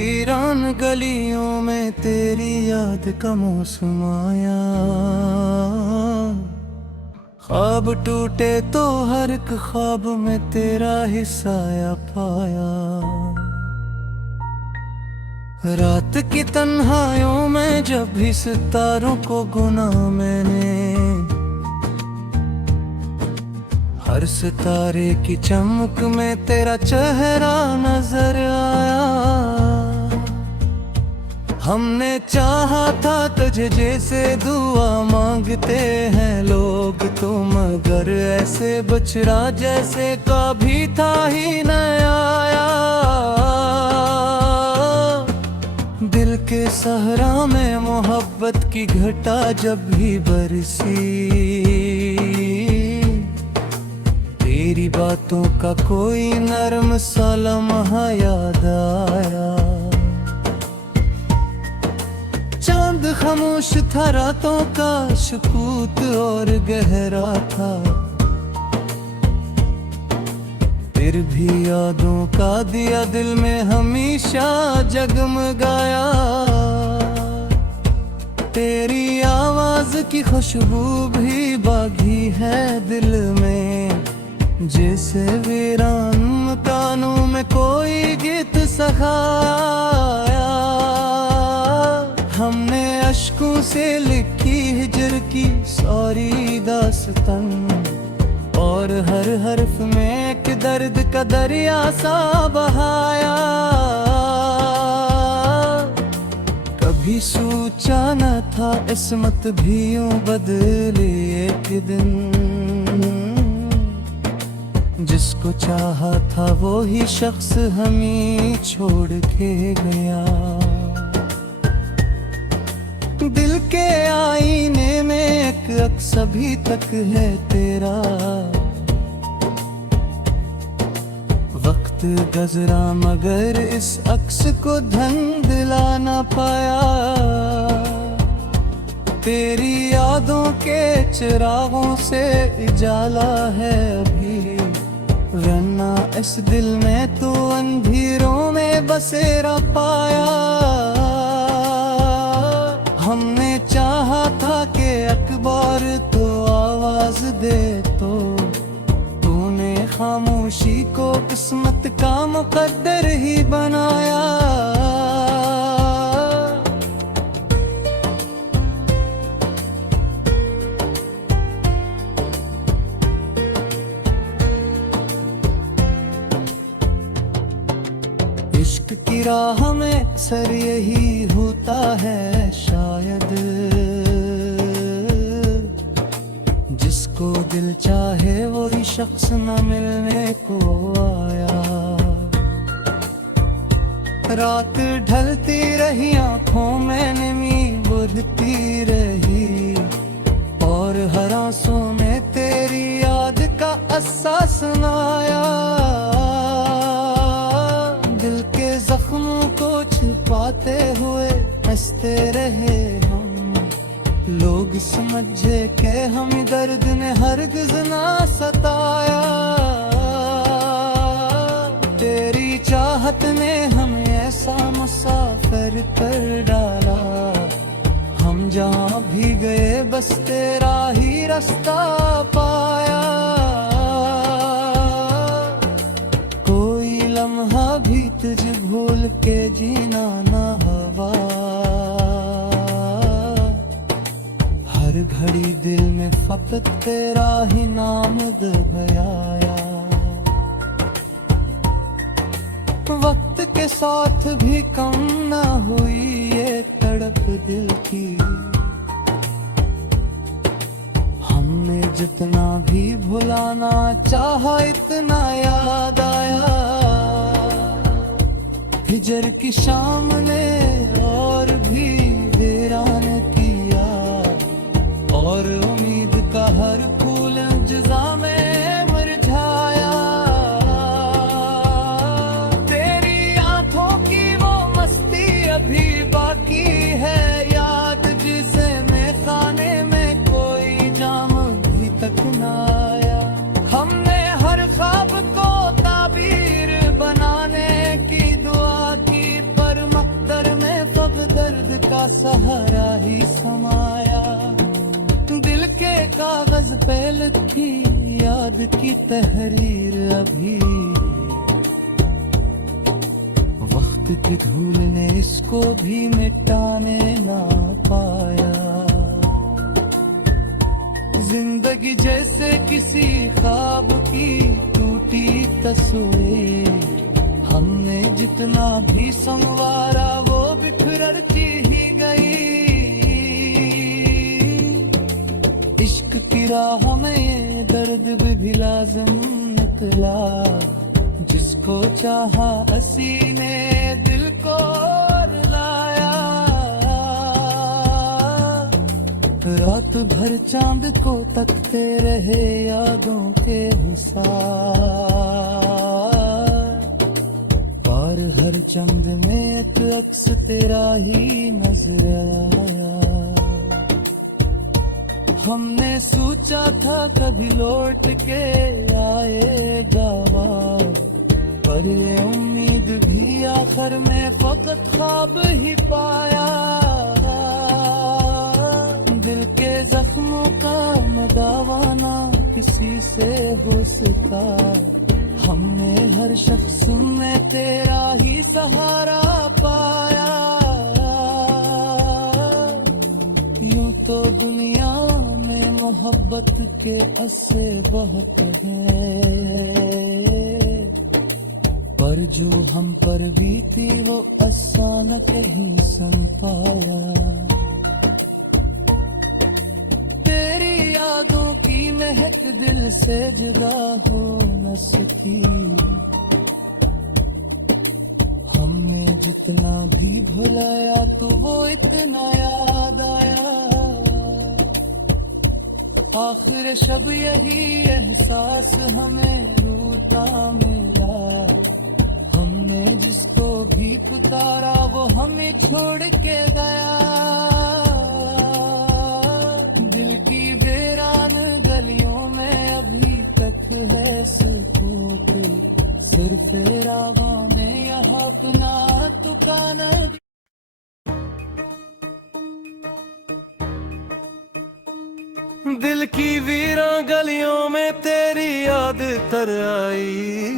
वीरान गलियों में तेरी याद का मौसम आया। ख्वाब टूटे तो हर एक ख्वाब में तेरा हिस्सा पाया। रात की तन्हाइयों में जब भी सितारों को गुना मैंने, हर सितारे की चमक में तेरा चेहरा नजर आया। हमने चाहा था तुझे जैसे दुआ मांगते हैं लोग, तो मगर ऐसे बछड़ा जैसे कभी था ही न आया। दिल के सहरा में मोहब्बत की घटा जब भी बरसी, तेरी बातों का कोई नरम सा लम्हा याद आया। चांद खामोश था, रातों का सुकूत और गहरा था, फिर भी यादों का दिया दिल में हमेशा जगमगाया। तेरी आवाज की खुशबू भी बागी है दिल में, जैसे वीरान मकानों में कोई गीत सखाया। हमने अश्कों से लिखी हिजर की सारी दास्तान, और हर हर्फ में एक दर्द का दरिया सा बहाया। कभी सोचा न था किस्मत भी यूं बदले एक दिन, जिसको चाहा था वो ही शख्स हमें छोड़ के गया। दिल के आईने में एक अक्स अभी तक है तेरा, वक्त गुजरा मगर इस अक्स को धुंधला न पाया। तेरी यादों के चिरागों से उजाला है अभी, वरना इस दिल में तो अंधेरों में बसेरा पाया। हमने चाहा था कि अकबर तो आवाज दे, तो तूने खामोशी को किस्मत का मुकद्दर ही बनाया। इश्क की राह में अक्सर यही होता है शायद, जिसको दिल चाहे वही शख्स न मिलने को आया। रात ढलती रही आंखों में नमी बुझती रही, और हर आंसू में तेरी याद का अहसास सुनाया। दिल के जख्मों को छुपाते हुए हंसते रहे हम, लोग समझे के हम दर्द ने हरगिज ना सताया। तेरी चाहत ने हमें ऐसा मुसाफिर कर डाला, हम जहाँ भी गए बस तेरा ही रास्ता पाया। कोई लम्हा भी तुझे भूल के जीना ना हवा, हर घड़ी दिल में फकत तेरा ही नाम दोहराया। वक्त के साथ भी कम ना हुई ये तड़प दिल की, हमने जितना भी भुलाना चाहा इतना याद आया। हिजर की शाम ने और भी वीरान किया, और उम्मीद का हर फूल जुज़ा में मुरझाया। तेरी आंखों की वो मस्ती अभी बाकी है याद, जिसे मैं खाने में कोई जाम भी तक ना आया। हमने हर ख्वाब को ताबीर बनाने की दुआ की, पर सहारा ही समाया। दिल के कागज पे लिखी याद की तहरीर अभी, वक्त की धूल ने इसको भी मिटाने ना पाया। जिंदगी जैसे किसी ख्वाब की टूटी तस्वीर, हमने जितना भी संवारा वो बिखरती ही गई। इश्क की राह में ये दर्द भी लाज़िम निकला, जिसको चाहा हसी ने दिल को रुलाया। रात भर चांद को तकते रहे यादों के हिसाब, पार हर चंद में एक अक्स तेरा ही नजर आया। हमने सोचा था कभी लौट के आएगा वक्त, पर ये उम्मीद भी आखिर में फकत ख्वाब ही पाया। दिल के जख्मों का मदावाना किसी से हो सका, हमने हर शख्स में तेरा ही सहारा पाया। यूं तो दुनिया में मोहब्बत के अस्से बहुत हैं, पर जो हम पर बीती वो अचानक ही सन पाया। तेरी यादों की महक दिल से जुदा हो न सकी, हमने जितना भी भुलाया तो वो इतना याद आया। आखिर शब यही एहसास हमें रूठा मिला, हमने जिसको भी पुकारा वो हमें छोड़ के गया। दिल की वीरान गलियों में अभी तक है सुकूत, सिर्फ रावा में यहाँ अपना ठिकाना। दिल की वीरान गलियों में तेरी याद तर आई,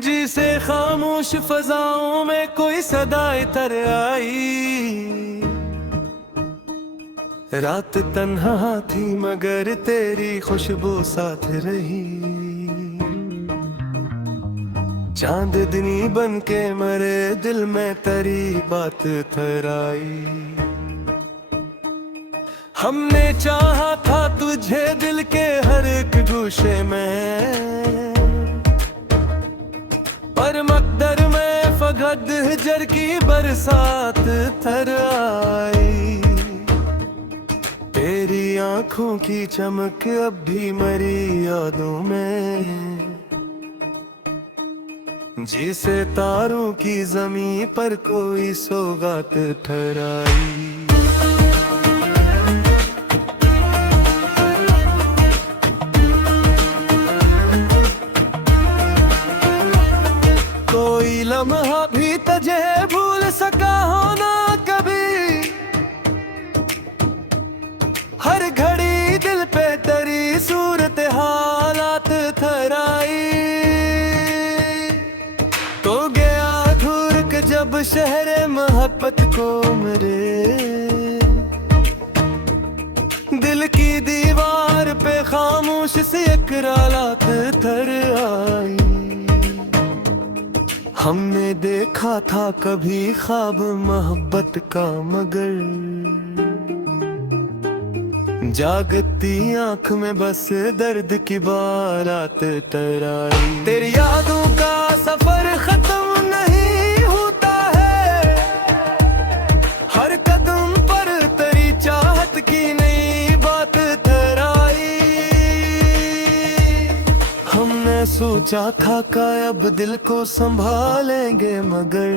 जिसे खामोश फजाओं में कोई सदाएं तर आई। रात तन्हा थी मगर तेरी खुशबू साथ रही, चांदनी बन के मरे दिल में तेरी बात थराई। हमने चाहा था तुझे दिल के हर एक गोशे में, पर मकदर में फगद हिजर की बरसात थर आई। तेरी आंखों की चमक अब भी मरी यादों में, जिसे तारों की जमीन पर कोई सौगात ठहराई। कोई लम्हा भी तुझे भूल सका हो ना कभी, हर घड़ी दिल पे तेरी सूरत हालात थराई। तो गया घूर के जब शहरे मोहब्बत को मेरे, दिल की दीवार पे खामोश सी इकरारात थर आई। हमने देखा था कभी ख्वाब मोहब्बत का मगर, जागती आंख में बस दर्द की बारात तराई। तेरी यादों का सफर खत्म नहीं होता है, हर कदम पर तेरी चाहत की नई बात तराई। हमने सोचा था कि अब दिल को संभालेंगे मगर,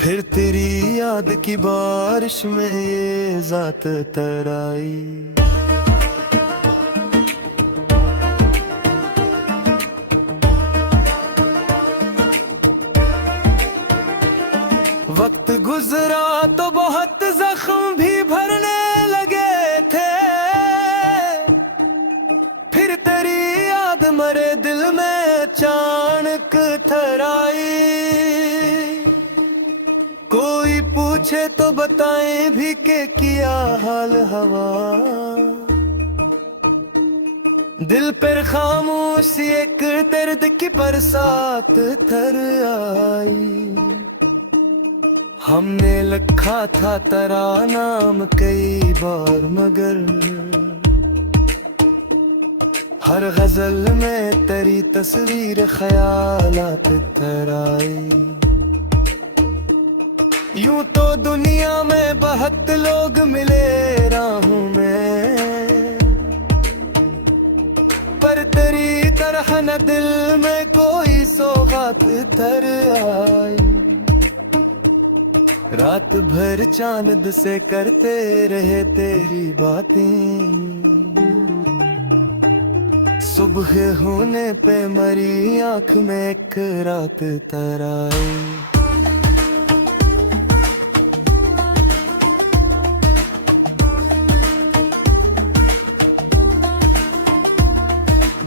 फिर तेरी याद की बारिश में ये जात तराई। वक्त गुजरा तो बहुत जख्म भी भरने लगे थे, फिर तेरी याद मरे दिल में अचानक थराई। कोई पूछे तो बताएं भी के किया हाल हवा, दिल पर खामोशी एक दर्द की बरसात तर आई। हमने लिखा था तेरा नाम कई बार, मगर हर गजल में तेरी तस्वीर ख्यालात तर आई। यूं तो दुनिया में बहुत लोग मिले राहों में, पर तेरी तरह न दिल में कोई सौगात तर आई। रात भर चांद से करते रहे तेरी बातें, सुबह होने पे मरी आंख में एक रात तर आई।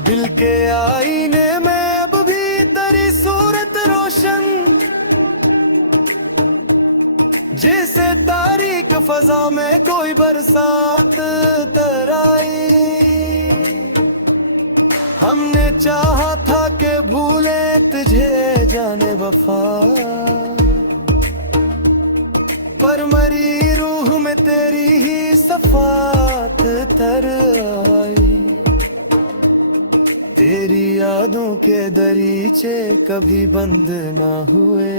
दिल के आईने में अब भी तेरी सूरत रोशन, जैसे तारीक फजा में कोई बरसात तराई। हमने चाहा था कि भूले तुझे जाने वफा, पर मरी रूह में तेरी ही सफात तर आई। तेरी यादों के दरीचे कभी बंद ना हुए,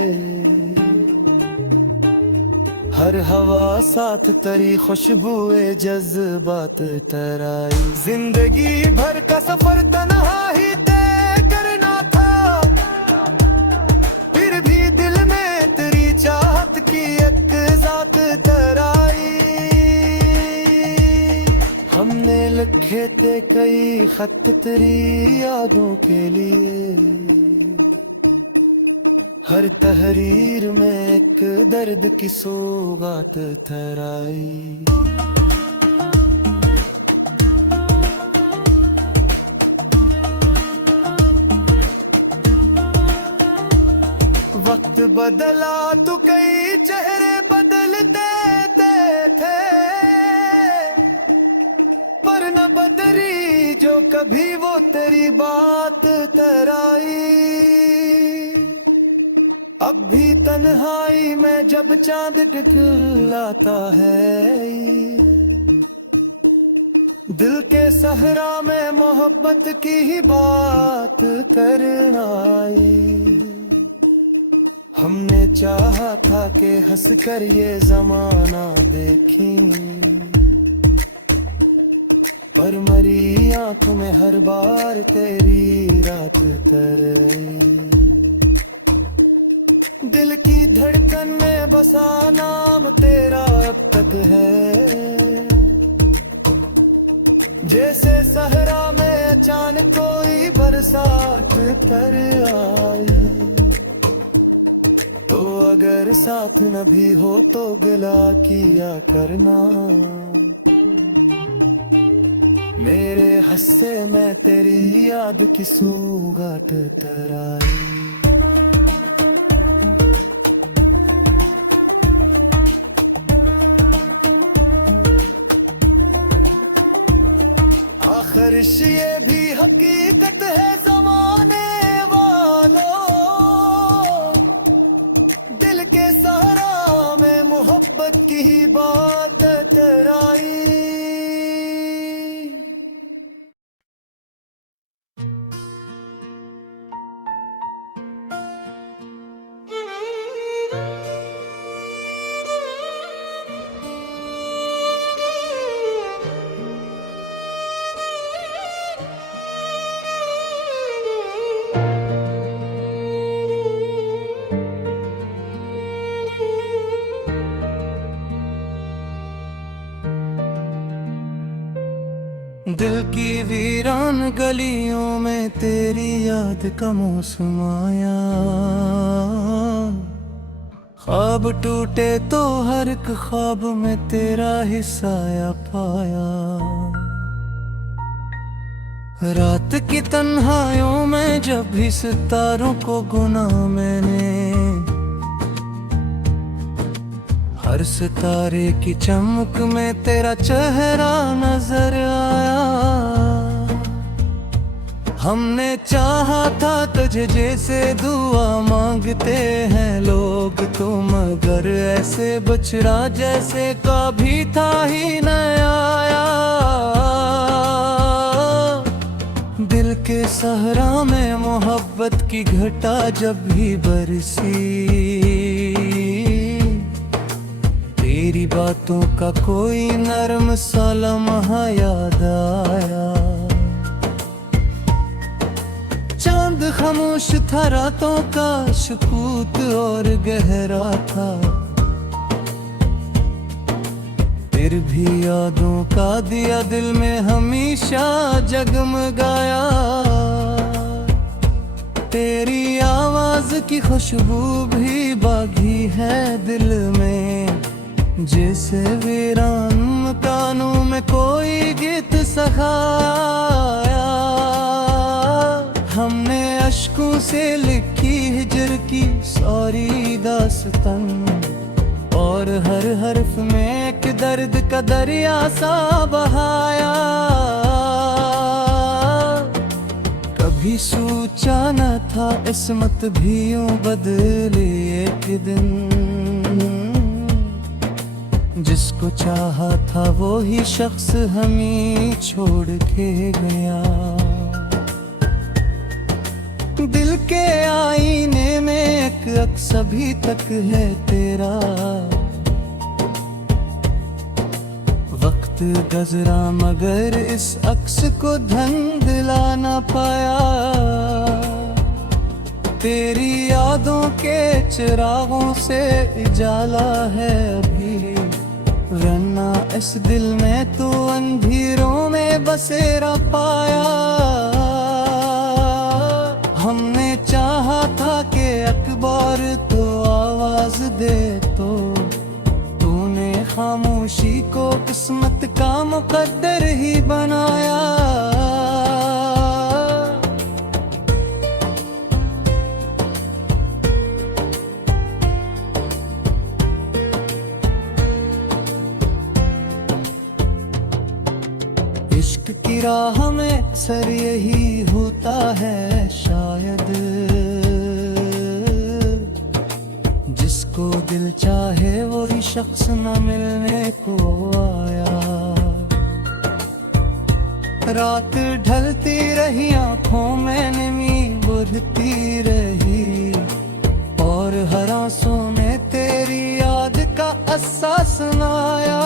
हर हवा साथ तेरी खुशबुए जज्बात तराई। जिंदगी भर का सफर तन्हा ही तय करना था, फिर भी दिल में तेरी चाहत की एक जात तराई। हमने लिखे थे कई खत तेरी यादों के लिए, हर तहरीर में एक दर्द की सौगात थराई। वक्त बदला तो कई चेहरे बदलते थे, पर न बदली जो कभी वो तेरी बात तराई। अब भी तन्हाई में जब चांद दिखलाता है, दिल के सहरा में मोहब्बत की ही बात करना आई। हमने चाहा था कि हंस कर ये जमाना देखें, पर मरी आंखों में हर बार तेरी रात तर आई। दिल की धड़कन में बसा नाम तेरा अब तक है, जैसे सहरा में अचानक कोई बरसात कर आई। तो अगर साथ न भी हो तो गिला किया करना, मेरे हस्से में तेरी याद की सौगात तराई। आखिरश ये भी हकीकत है ज़माने वालों, दिल के सहारा में मोहब्बत की ही बात तराई। दिल की वीरान गलियों में तेरी याद का मौसम आया, ख्वाब टूटे तो हर एक ख्वाब में तेरा ही साया पाया। रात की तन्हाइयों में जब भी सितारों को गुना मैंने, हर सितारे की चमक में तेरा चेहरा नजर आया। हमने चाहा था तुझे जैसे दुआ मांगते हैं लोग, तो मगर ऐसे बछड़ा जैसे कभी था ही न आया। दिल के सहरा में मोहब्बत की घटा जब भी बरसी, तेरी बातों का कोई नरम सा लम्हा याद आया। चांद खामोश था, रातों का सुकूत और गहरा था, फिर भी यादों का दिया दिल में हमेशा जगमगाया। तेरी आवाज की खुशबू भी बागी है दिल में, जैसे वीरान मकानों में कोई गीत सखाया। हमने अश्कों से लिखी हिजर की सारी दास्तान, और हर हर्फ में एक दर्द का दरिया सा बहाया। कभी सोचा न था इसमत भी यूं बदले एक दिन, जिसको चाहा था वो ही शख्स हमें छोड़ के गया। दिल के आईने में एक अक्स अभी तक है तेरा, वक्त गुज़रा मगर इस अक्स को धुंधला न पाया। तेरी यादों के चिरागों से उजाला है अभी, वरना इस दिल में तो अंधेरों में बसेरा पाया। हमने चाहा था कि अकबर तो आवाज दे, तो तूने खामोशी को किस्मत का मुकद्दर ही बनाया। इश्क की राह में अक्सर यही होता है शायद, जिसको दिल चाहे वही शख्स न मिलने को आया। रात ढलती रही, आंखों में नमी बुझती रही, और हर आंसू ने तेरी याद का अस्सा सुनाया।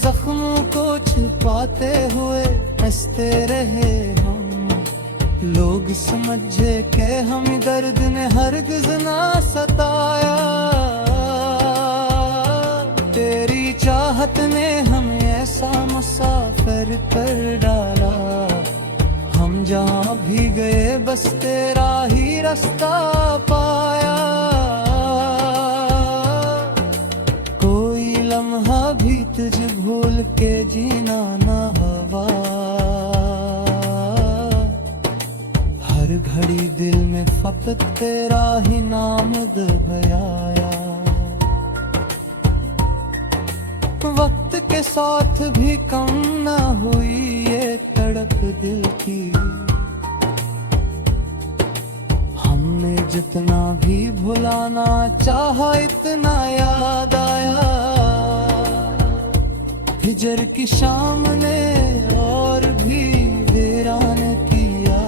जख्मों को छुपाते हुए हंसते रहे हम, लोग समझे कि हम दर्द ने हरगिज़ ना सताया। तेरी चाहत ने हमें ऐसा मुसाफिर कर डाला, हम जहाँ भी गए बस तेरा ही रास्ता पाया। लम्हा भी तुझे भूल के जीना ना हवा, हर घड़ी दिल में फकत तेरा ही नाम दबाया। वक्त के साथ भी कम ना हुई ये तड़प दिल की, हमने जितना भी भुलाना चाहा इतना याद आया। हिजर की शाम ने और भी वीरान किया,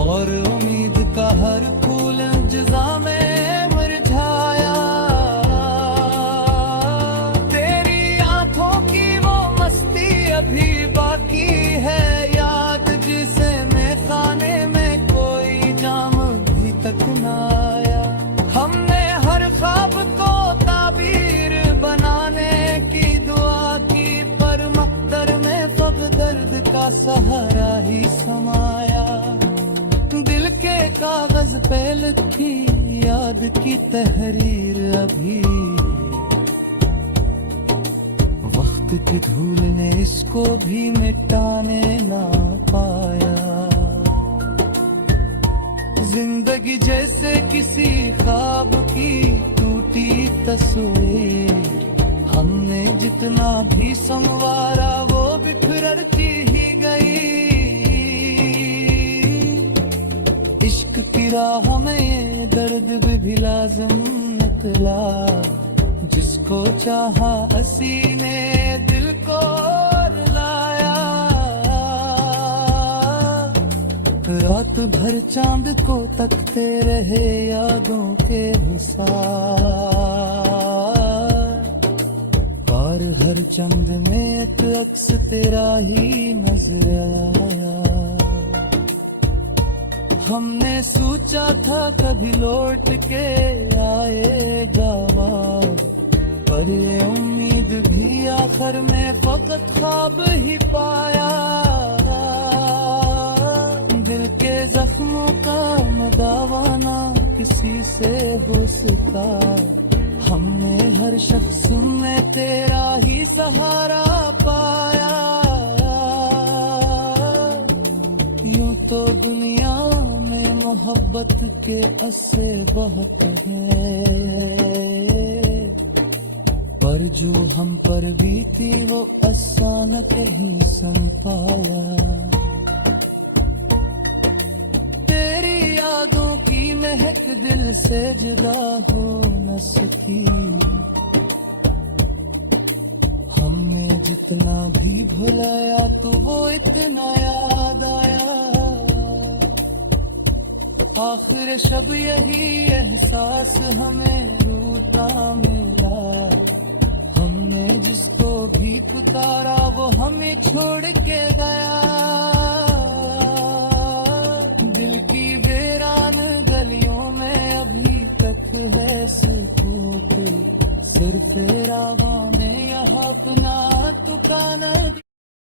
और उम्मीद का हर फूल जुज़ा में मुरझाया। तेरी आंखों की वो मस्ती अभी बाकी है याद, जिसे मैं खाने में कोई जाम भी तक न आया। हमने हर ख्वाब को ताबीर बनाने की दुआ की, पर मकदर में फक दर्द का सहारा कागज पे लिखी याद की तहरीर अभी वक्त की धूल ने इसको भी मिटाने ना पाया। जिंदगी जैसे किसी ख्वाब की टूटी तस्वीर, हमने जितना भी संवारा वो बिखरती ही गई। इश्क की राह में ये दर्द भी लाज़िम निकला, जिसको चाहा हसी ने दिल को रुलाया। रात भर चांद को तकते रहे यादों के हिसार, और हर चंद में एक अक्स तेरा ही नजर आया। हमने सोचा था कभी लौट के आएगा वक्त, पर ये उम्मीद भी आखिर में फकत ख्वाब ही पाया। दिल के जख्मों का मदावाना किसी से हो सका, हमने हर शख्स में तेरा ही सहारा पाया। यूं तो दुनिया में मोहब्बत के अस्से बहुत हैं, पर जो हम पर बीती वो अचानक ही सन पाया। तेरी यादों की महक दिल से जुदा हो न सकी, हमने जितना भी भुलाया तो वो इतना याद आया। आखिर शब यही एहसास हमें रूठा मिला, हमने जिसको भी पुकारा वो हमें छोड़ के गया। दिल की वीरान गलियों में अभी तक है सुकूत, सिर्फ रावा ने यहाँ अपना ठिकाना